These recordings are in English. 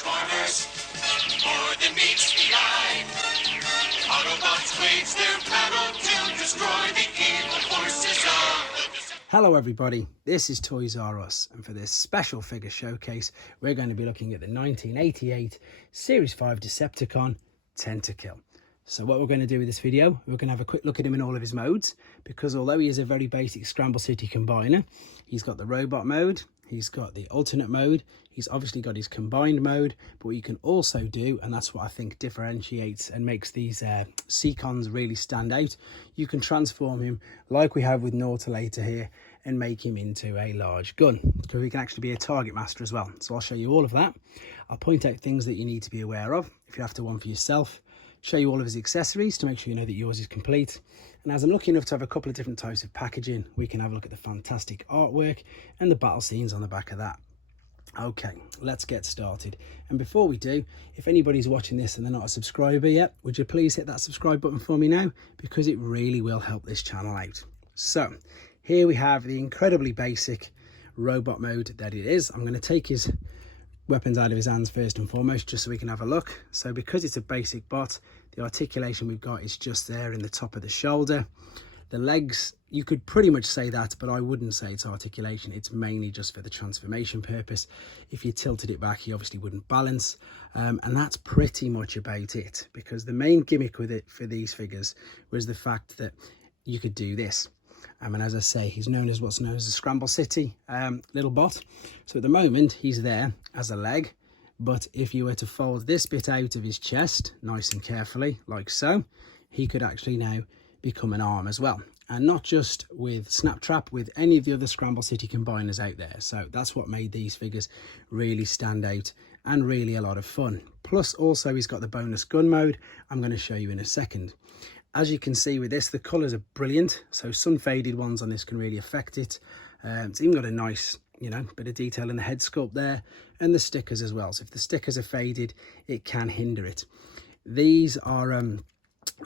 Transformers, more than meets the eye. Autobots wage their battle to destroy the evil forces of the... Hello everybody, this is Toys R Us, and for this special figure showcase we're going to be looking at the 1988 Series 5 Decepticon Tentakill. So what we're going to do with this video, we're going to have a quick look at him in all of his modes, because although he is a very basic Scramble City combiner, he's got the robot mode, he's got the alternate mode, he's obviously got his combined mode, but what you can also do, and that's what I think differentiates and makes these seacons really stand out, you can transform him like we have with Nautilator here and make him into a large gun, because he can actually be a target master as well. So I'll show you all of that. I'll point out things that you need to be aware of if you're after one for yourself, show you all of his accessories to make sure you know that yours is complete. And as I'm lucky enough to have a couple of different types of packaging, we can have a look at the fantastic artwork and the battle scenes on the back of that. Okay, let's get started. And before we do, if anybody's watching this and they're not a subscriber yet, would you please hit that subscribe button for me now, because it really will help this channel out. So here we have the incredibly basic robot mode that it is. I'm going to take his weapons out of his hands first and foremost, just so we can have a look. So because it's a basic bot, the articulation we've got is just there in the top of the shoulder. The legs, you could pretty much say that, but I wouldn't say it's articulation. It's mainly just for the transformation purpose. If you tilted it back, he obviously wouldn't balance. And that's pretty much about it, because the main gimmick with it for these figures was the fact that you could do this. And as I say, he's known as what's known as a Scramble City little bot. So at the moment, he's there as a leg. But if you were to fold this bit out of his chest, nice and carefully, like so, he could actually now become an arm as well. And not just with Snaptrap, with any of the other Scramble City combiners out there. So that's what made these figures really stand out and really a lot of fun. Plus also he's got the bonus gun mode I'm going to show you in a second. As you can see with this, the colours are brilliant. So some faded ones on this can really affect it. It's even got a nice, bit of detail in the head sculpt there, and the stickers as well. So if the stickers are faded, it can hinder it. These are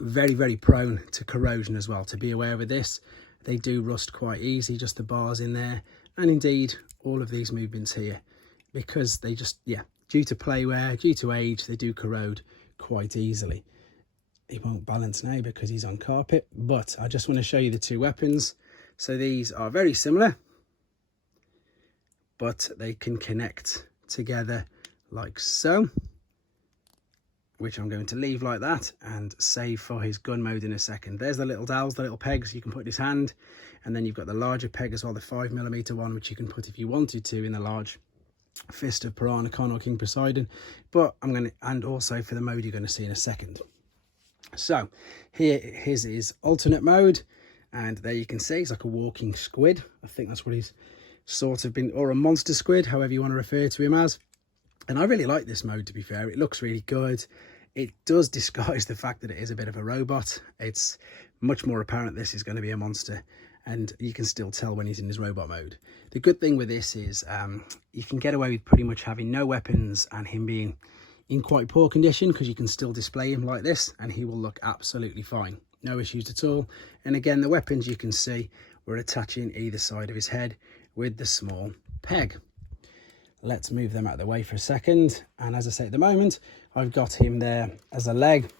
very, very prone to corrosion as well. To be aware with this, they do rust quite easy, just the bars in there, and indeed all of these movements here, because they just, due to play wear, due to age, they do corrode quite easily. He won't balance now because he's on carpet, but I just want to show you the two weapons. So these are very similar, but they can connect together like so, which I'm going to leave like that and save for his gun mode in a second. There's the little dowels, the little pegs you can put in his hand, and then you've got the larger peg as well, the 5mm one, which you can put if you wanted to in the large fist of Piranacon or King Poseidon. But I'm going to, and also for the mode you're going to see in a second. So here his is alternate mode, and there you can see he's like a walking squid. I think that's what he's sort of been, or a monster squid, however you want to refer to him as. And I really like this mode, to be fair. It looks really good. It does disguise the fact that it is a bit of a robot. It's much more apparent this is going to be a monster, and you can still tell when he's in his robot mode. The good thing with this is you can get away with pretty much having no weapons and him being in quite poor condition, because you can still display him like this and he will look absolutely fine. No issues at all. And again, the weapons you can see we're attaching either side of his head with the small peg. Let's move them out of the way for a second. And as I say, at the moment, I've got him there as a leg,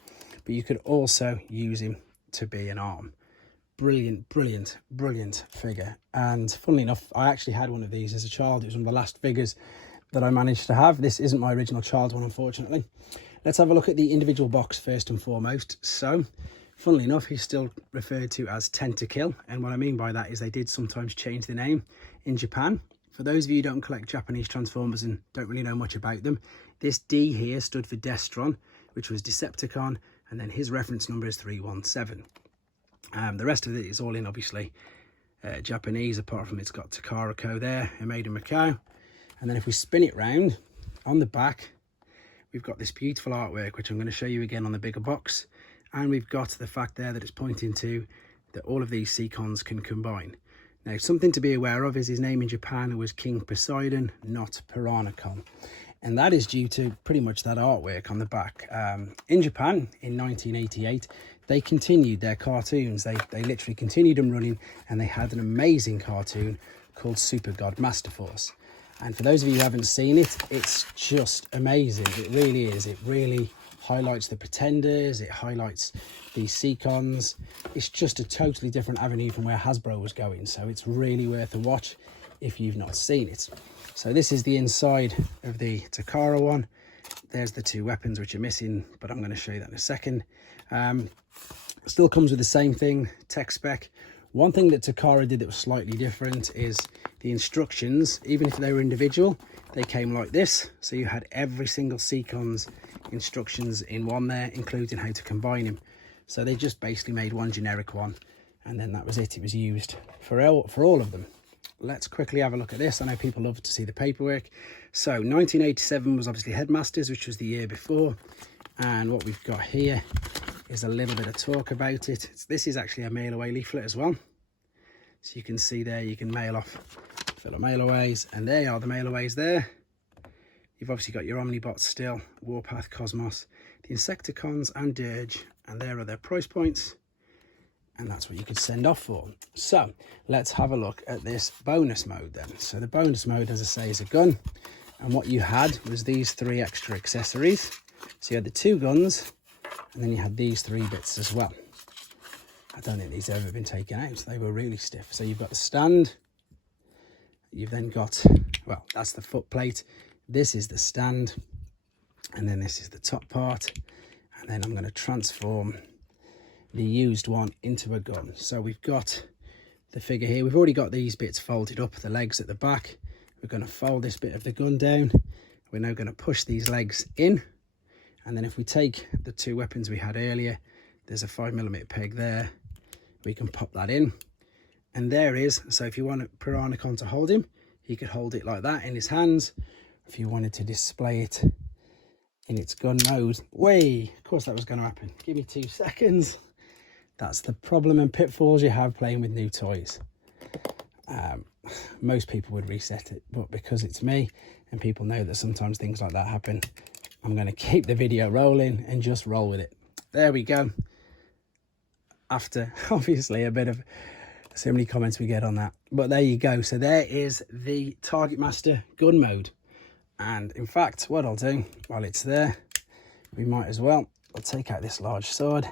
but you could also use him to be an arm. Brilliant, brilliant, brilliant figure. And funnily enough, I actually had one of these as a child. It was one of the last figures that I managed to have. This isn't my original child one, unfortunately. Let's have a look at the individual box first and foremost. So, funnily enough, he's still referred to as Tentakill, and what I mean by that is they did sometimes change the name in Japan. For those of you who don't collect Japanese Transformers and don't really know much about them, this D here stood for Destron, which was Decepticon, and then his reference number is 317. The rest of it is all in, obviously, Japanese, apart from it's got Takarako there, made in Macau. And then if we spin it round, on the back, we've got this beautiful artwork, which I'm going to show you again on the bigger box. And we've got the fact there that it's pointing to that all of these seacons can combine. Now, something to be aware of is his name in Japan was King Poseidon, not piranacon. And that is due to pretty much that artwork on the back. In Japan, in 1988, they continued their cartoons. They literally continued them running, and they had an amazing cartoon called Super God Master Force. And for those of you who haven't seen it, it's just amazing. It really is. It really highlights the Pretenders. It highlights the Seacons. It's just a totally different avenue from where Hasbro was going. So it's really worth a watch if you've not seen it. So this is the inside of the Takara one. There's the two weapons which are missing, but I'm going to show you that in a second. Still comes with the same thing, tech spec. One thing that Takara did that was slightly different is the instructions, even if they were individual, they came like this. So you had every single Seacon's instructions in one there, including how to combine them. So they just basically made one generic one, and then that was it. It was used for all of them. Let's quickly have a look at this. I know people love to see the paperwork. So 1987 was obviously Headmasters, which was the year before. And what we've got here is a little bit of talk about it. This is actually a mail away leaflet as well. So you can see there, you can mail off, fill up mail aways, and there are the mail aways there. You've obviously got your Omnibots still, Warpath, Cosmos, the Insecticons and Dirge, and there are their price points. And that's what you could send off for. So let's have a look at this bonus mode then. So the bonus mode, as I say, is a gun. And what you had was these 3 extra accessories. So you had the 2 guns, and then you had these 3 bits as well. I don't think these have ever been taken out. They were really stiff. So you've got the stand. You've then got, well, that's the foot plate. This is the stand. And then this is the top part. And then I'm going to transform the used one into a gun. So we've got the figure here. We've already got these bits folded up, the legs at the back. We're going to fold this bit of the gun down. We're now going to push these legs in. And then if we take the 2 weapons we had earlier, there's a 5mm peg there. We can pop that in. And there is. So if you want a piranacon to hold him, he could hold it like that in his hands. If you wanted to display it in its gun mode, of course that was going to happen. Give me 2 seconds. That's the problem and pitfalls you have playing with new toys. Most people would reset it, but because it's me and people know that sometimes things like that happen, I'm going to keep the video rolling and just roll with it. There we go. After obviously a bit of so many comments we get on that, but there you go. So there is the Targetmaster gun mode. And in fact, what I'll do while it's there, we might as well, I'll take out this large sword,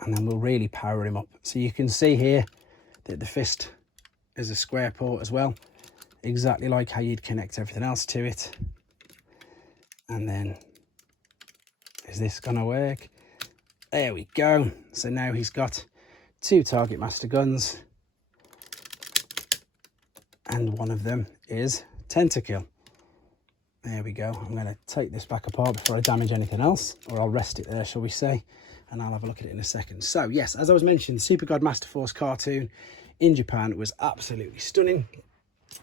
and then we'll really power him up. So you can see here that the fist is a square port as well, exactly like how you'd connect everything else to it. And then, is this gonna work? There we go. So now he's got 2 Targetmaster guns, and one of them is Tentakill. There we go. I'm going to take this back apart before I damage anything else, or I'll rest it there, shall we say, and I'll have a look at it in a second. So yes, as I was mentioning, the Super God Master Force cartoon in Japan was absolutely stunning.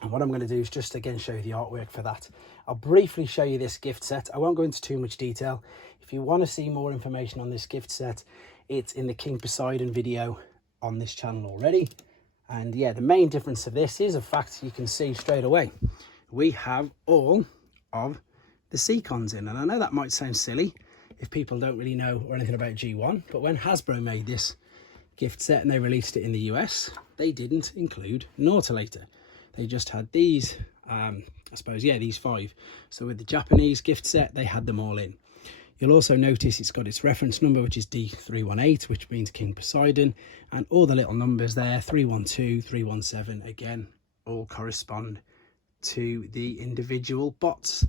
And what I'm going to do is just again show you the artwork for that. I'll briefly show you this gift set. I won't go into too much detail. If you want to see more information on this gift set, it's in the King Poseidon video on this channel already. And yeah, the main difference of this is, in fact, you can see straight away, we have all of the seacons in. And I know that might sound silly if people don't really know or anything about G1, but when Hasbro made this gift set and they released it in the US, they didn't include Nautilator. They just had these, I suppose, yeah, these 5. So with the Japanese gift set, they had them all in. You'll also notice it's got its reference number, which is D318, which means King Poseidon, and all the little numbers there, 312, 317, again, all correspond to the individual bots.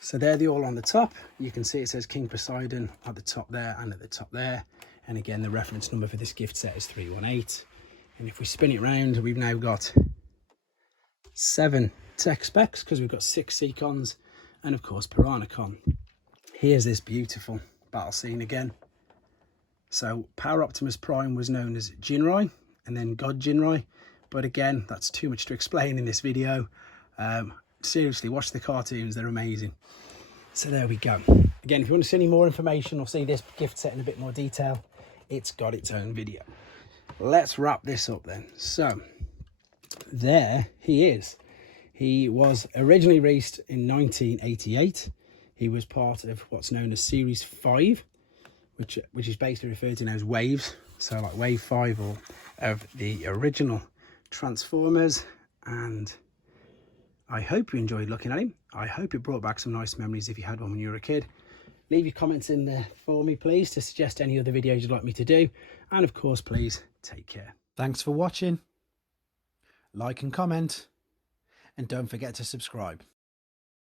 So they're all on the top. You can see it says King Poseidon at the top there and at the top there. And again, the reference number for this gift set is 318. And if we spin it round, we've now got 7 tech specs, because we've got 6 seacons and of course piranacon. Here's this beautiful battle scene again. So Power Optimus Prime was known as Jinrai, and then God Jinrai, but again, that's too much to explain in this video. Seriously, watch the cartoons, they're amazing. So there we go. Again, if you want to see any more information or see this gift set in a bit more detail, it's got its own video. Let's wrap this up then. So there he is. He was originally released in 1988. He was part of what's known as Series 5, which is basically referred to now as waves. So like wave 5 or of the original Transformers. And I hope you enjoyed looking at him. I hope it brought back some nice memories if you had one when you were a kid. Leave your comments in there for me, please, to suggest any other videos you'd like me to do. And of course, please take care. Thanks for watching. Like and comment. And don't forget to subscribe.